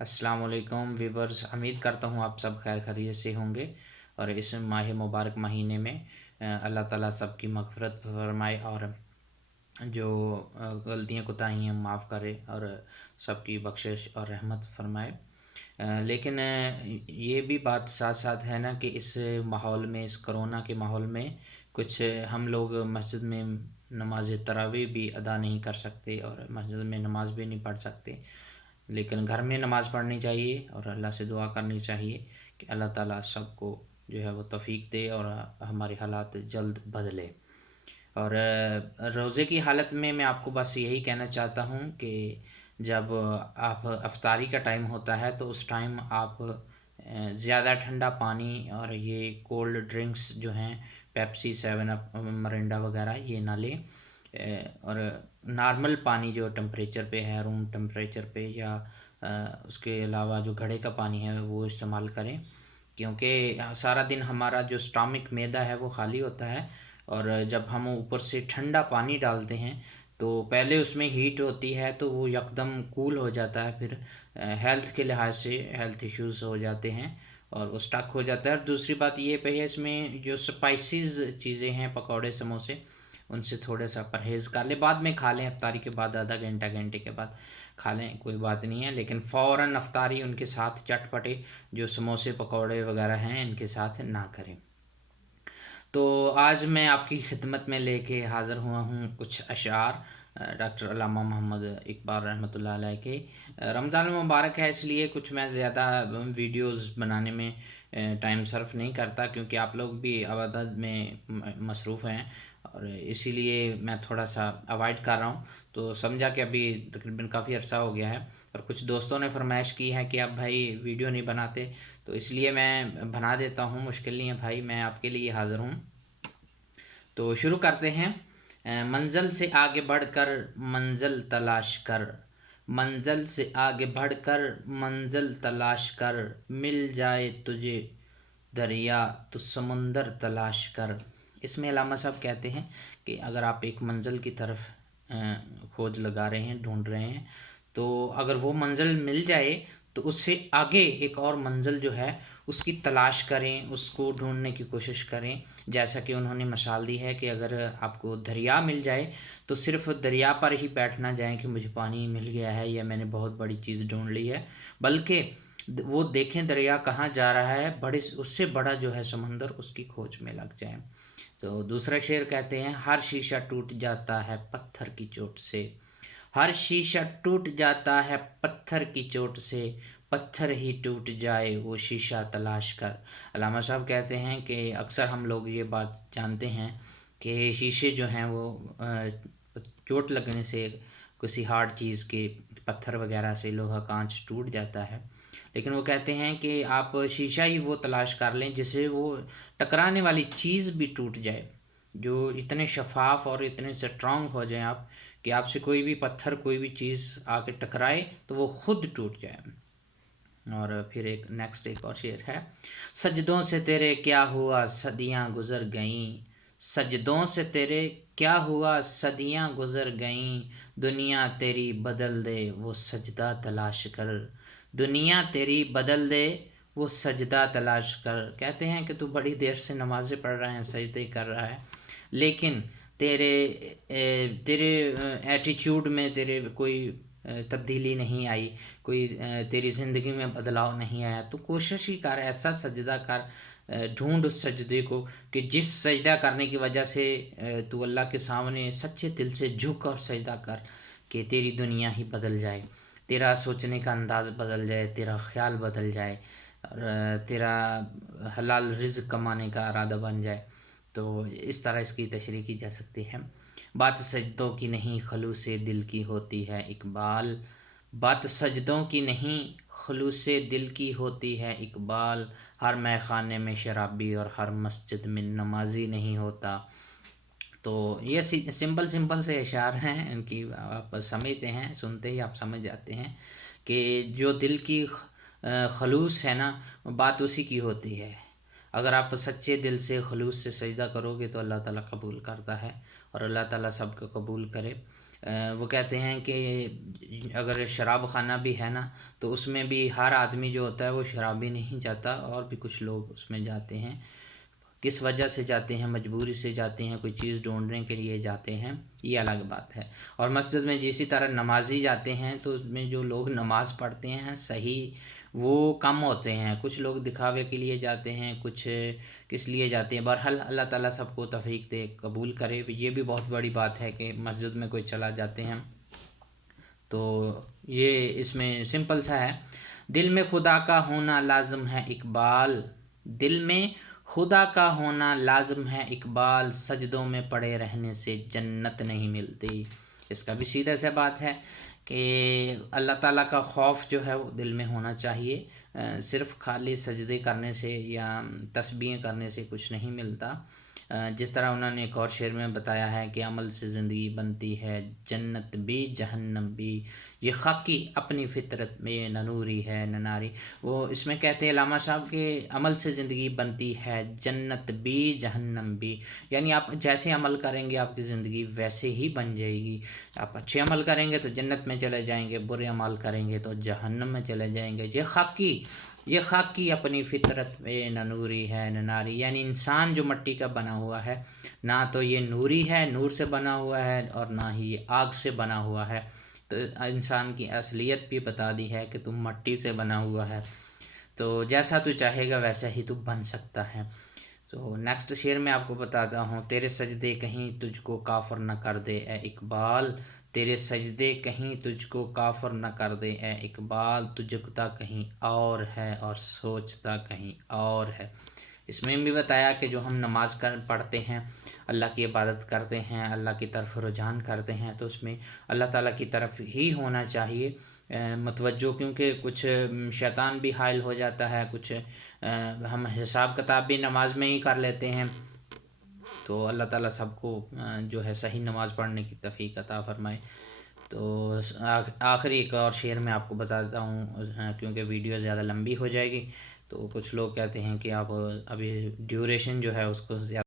अस्सलाम वालेकुम व्यूवर्स, उम्मीद करता हूँ आप सब खैर खैरियत से होंगे। और इस माह मुबारक महीने में अल्लाह ताला सबकी मग़फ़िरत फरमाए और जो गलतियाँ कोताहियाँ माफ़ करे और सबकी बख्शिश और रहमत फरमाए। लेकिन ये भी बात साथ साथ है ना कि इस माहौल में, इस कोरोना के माहौल में कुछ हम लोग मस्जिद में नमाज तरावी भी अदा नहीं कर सकते और मस्जिद में नमाज भी नहीं पढ़ सकते। लेकिन घर में नमाज़ पढ़नी चाहिए और अल्लाह से दुआ करनी चाहिए कि अल्लाह ताला सबको जो है वो तौफ़ीक दे और हमारे हालात जल्द बदले। और रोज़े की हालत में मैं आपको बस यही कहना चाहता हूँ कि जब आप अफ्तारी का टाइम होता है तो उस टाइम आप ज़्यादा ठंडा पानी और ये कोल्ड ड्रिंक्स जो हैं पेप्सी, सेवन अप, मिरिंडा वगैरह ये ना लें। और नॉर्मल पानी जो टेम्परेचर पे है, रूम टेम्परेचर पे, या उसके अलावा जो घड़े का पानी है वो इस्तेमाल करें, क्योंकि सारा दिन हमारा जो स्टमक मैदा है वो खाली होता है। और जब हम ऊपर से ठंडा पानी डालते हैं तो पहले उसमें हीट होती है तो वो यकदम कूल हो जाता है, फिर हेल्थ के लिहाज से हेल्थ इश्यूज़ हो जाते हैं और वो स्टक हो जाता है। और दूसरी बात ये पे है, इसमें जो स्पाइसेस चीज़ें हैं, पकौड़े समोसे, उनसे थोड़ा सा परहेज़ कर लें। बाद में खा लें, अफ्तारी के बाद आधा घंटा घंटे के बाद खा लें, कोई बात नहीं है। लेकिन फ़ौरन अफ्तारी उनके साथ चटपटे जो समोसे पकौड़े वगैरह हैं इनके साथ ना करें। तो आज मैं आपकी खिदमत में लेके हाज़िर हुआ हूँ कुछ अशआर डॉक्टर अल्लामा मोहम्मद इकबाल रहमतुल्लाह अलैह के। रमज़ान मुबारक है, इसलिए कुछ मैं ज़्यादा वीडियोस बनाने में टाइम सर्फ नहीं करता, क्योंकि आप लोग भी इबादत में मसरूफ़ हैं और इसीलिए मैं थोड़ा सा अवॉइड कर रहा हूँ। तो समझा कि अभी तकरीबन काफ़ी अर्सा हो गया है और कुछ दोस्तों ने फरमाइश की है कि अब भाई वीडियो नहीं बनाते, तो इसलिए मैं बना देता हूँ। मुश्किल नहीं है भाई, मैं आपके लिए हाज़िर हूँ। तो शुरू करते हैं। मंजिल से आगे बढ़कर मंजिल तलाश कर, मंजिल से आगे बढ़कर मंजिल तलाश कर, मिल जाए तुझे दरिया तो समुंदर तलाश कर। इसमें अल्लामा साहब कहते हैं कि अगर आप एक मंजिल की तरफ खोज लगा रहे हैं, ढूंढ रहे हैं, तो अगर वो मंजिल मिल जाए तो उससे आगे एक और मंजिल जो है उसकी तलाश करें, उसको ढूंढने की कोशिश करें। जैसा कि उन्होंने मिसाल दी है कि अगर आपको दरिया मिल जाए तो सिर्फ दरिया पर ही बैठ ना जाएं कि मुझे पानी मिल गया है या मैंने बहुत बड़ी चीज़ ढूंढ ली है, बल्कि वो देखें दरिया कहाँ जा रहा है, बड़े उससे बड़ा जो है समंदर, उसकी खोज में लग जाएं। तो दूसरा शेर कहते हैं, हर शीशा टूट जाता है पत्थर की चोट से, हर शीशा टूट जाता है पत्थर की चोट से, पत्थर ही टूट जाए वो शीशा तलाश कर। अल्लामा साहब कहते हैं कि अक्सर हम लोग ये बात जानते हैं कि शीशे जो हैं वो चोट लगने से, किसी हार्ड चीज़ के, पत्थर वगैरह से लोहा कांच टूट जाता है। लेकिन वो कहते हैं कि आप शीशा ही वो तलाश कर लें जिसे वो टकराने वाली चीज़ भी टूट जाए, जो इतने शफाफ और इतने स्ट्रांग हो जाएं आप कि आपसे कोई भी पत्थर, कोई भी चीज़ आके टकराए तो वो खुद टूट जाए। और फिर एक और शेर है, सजदों से तेरे क्या हुआ सदियां गुजर गईं, सजदों से तेरे क्या हुआ सदियां गुजर गईं, दुनिया तेरी बदल दे वो सजदा तलाश कर, दुनिया तेरी बदल दे वो सजदा तलाश कर। कहते हैं कि तू बड़ी देर से नमाज़ें पढ़ रहा है, सजदे कर रहा है, लेकिन तेरे एटीट्यूड में तेरे कोई तब्दीली नहीं आई, कोई तेरी ज़िंदगी में बदलाव नहीं आया, तो कोशिश ही कर, ऐसा सजदा कर, ढूंढ उस सजदे को कि जिस सजदा करने की वजह से तू अल्लाह के सामने सच्चे दिल से झुक और सजदा कर कि तेरी दुनिया ही बदल जाए, तेरा सोचने का अंदाज़ बदल जाए, तेरा ख्याल बदल जाए और तेरा हलाल रिज़्क कमाने का इरादा बन जाए। तो इस तरह इसकी तशरीह की जा सकती है। बात सजदों की नहीं खलूसे दिल की होती है इकबाल, बात सजदों की नहीं खलूसे दिल की होती है इकबाल, हर मैखाने में शराबी और हर मस्जिद में नमाजी नहीं होता। तो ये सिंपल सिंपल से इशार हैं, इनकी आप समझते हैं, सुनते ही आप समझ जाते हैं कि जो दिल की खलूस है ना, बात उसी की होती है। अगर आप सच्चे दिल से खलूस से सजदा करोगे तो अल्लाह ताला कबूल करता है और अल्लाह ताला सबको कबूल करे। وہ کہتے ہیں کہ اگر شراب خانہ بھی ہے نا تو اس میں بھی ہر آدمی جو ہوتا ہے وہ شرابی نہیں جاتا، اور بھی کچھ لوگ اس میں جاتے ہیں، کس وجہ سے جاتے ہیں، مجبوری سے جاتے ہیں، کوئی چیز ڈھونڈنے کے لیے جاتے ہیں، یہ الگ بات ہے۔ اور مسجد میں جیسی طرح نمازی جاتے ہیں تو اس میں جو لوگ نماز پڑھتے ہیں صحیح وہ کم ہوتے ہیں، کچھ لوگ دکھاوے کے لیے جاتے ہیں، کچھ کس لیے جاتے ہیں۔ بہرحال اللہ تعالیٰ سب کو توفیق دے، قبول کرے۔ یہ بھی بہت بڑی بات ہے کہ مسجد میں کوئی چلا جاتے ہیں، تو یہ اس میں سمپل سا ہے۔ دل میں خدا کا ہونا لازم ہے اقبال، دل میں خدا کا ہونا لازم ہے اقبال، سجدوں میں پڑے رہنے سے جنت نہیں ملتی۔ اس کا بھی سیدھا سا بات ہے کہ اللہ تعالیٰ کا خوف جو ہے وہ دل میں ہونا چاہیے، صرف خالی سجدے کرنے سے یا تسبیحیں کرنے سے کچھ نہیں ملتا۔ جس طرح انہوں نے ایک اور شعر میں بتایا ہے کہ عمل سے زندگی بنتی ہے جنت بھی جہنم بھی، یہ خاکی اپنی فطرت میں نہ نوری ہے نہ ناری۔ وہ اس میں کہتے ہیں علامہ صاحب کہ عمل سے زندگی بنتی ہے جنت بھی جہنم بھی، یعنی آپ جیسے عمل کریں گے آپ کی زندگی ویسے ہی بن جائے گی۔ آپ اچھے عمل کریں گے تو جنت میں چلے جائیں گے، برے عمل کریں گے تو جہنم میں چلے جائیں گے۔ یہ خاکی اپنی فطرت میں نہ نوری ہے نہ ناری، یعنی انسان جو مٹی کا بنا ہوا ہے نہ تو یہ نوری ہے، نور سے بنا ہوا ہے، اور نہ ہی یہ آگ سے بنا ہوا ہے۔ تو انسان کی اصلیت بھی بتا دی ہے کہ تم مٹی سے بنا ہوا ہے، تو جیسا تو چاہے گا ویسا ہی تو بن سکتا ہے۔ تو نیکسٹ شعر میں آپ کو بتاتا ہوں، تیرے سجدے کہیں تجھ کو کافر نہ کر دے اے اقبال، تیرے سجدے کہیں تجھ کو کافر نہ کر دے اے اقبال، تو جھکتا کہیں اور ہے اور سوچتا کہیں اور ہے۔ اس میں بھی بتایا کہ جو ہم نماز پڑھتے ہیں، اللہ کی عبادت کرتے ہیں، اللہ کی طرف رجحان کرتے ہیں، تو اس میں اللہ تعالیٰ کی طرف ہی ہونا چاہیے متوجہ، کیونکہ کچھ شیطان بھی حائل ہو جاتا ہے، کچھ ہم حساب کتاب بھی نماز میں ہی کر لیتے ہیں۔ تو اللہ تعالیٰ سب کو جو ہے صحیح نماز پڑھنے کی توفیق عطا فرمائے۔ تو آخری ایک اور شعر میں آپ کو بتا دیتا ہوں کیونکہ ویڈیو زیادہ لمبی ہو جائے گی، تو کچھ لوگ کہتے ہیں کہ آپ ابھی ڈیوریشن جو ہے اس کو زیادہ